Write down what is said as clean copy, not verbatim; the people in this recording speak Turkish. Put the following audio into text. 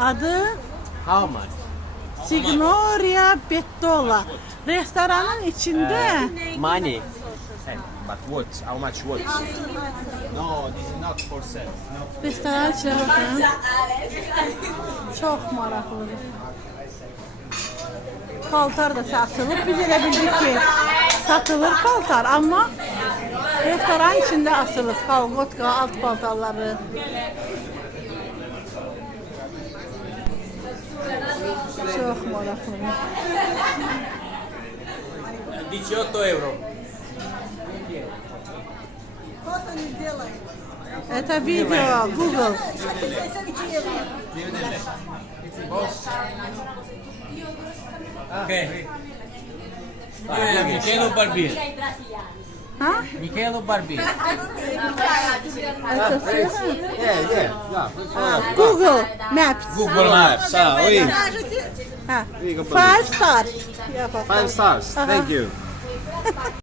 Adı How much? Signoria Bettola. Restoranın içinde. Money. Hey, but what? How much what? No, this is not for sale. No. Restoran içine bakın. Çok maraqlıdır. Paltar da satılır. Biz elə bildik ki satılır paltar, amma restoran içində asılır. Kalgotka, alt paltarları. Çok maraqlıdır. 18 euro. Это видео Google. Okay. Michelo Barbier. Ha? Michelo Barbier. Это Yeah. Google Maps. Google Maps. Ah, oui. Ha. Oui, 5 star. Five stars. Aha. Thank you.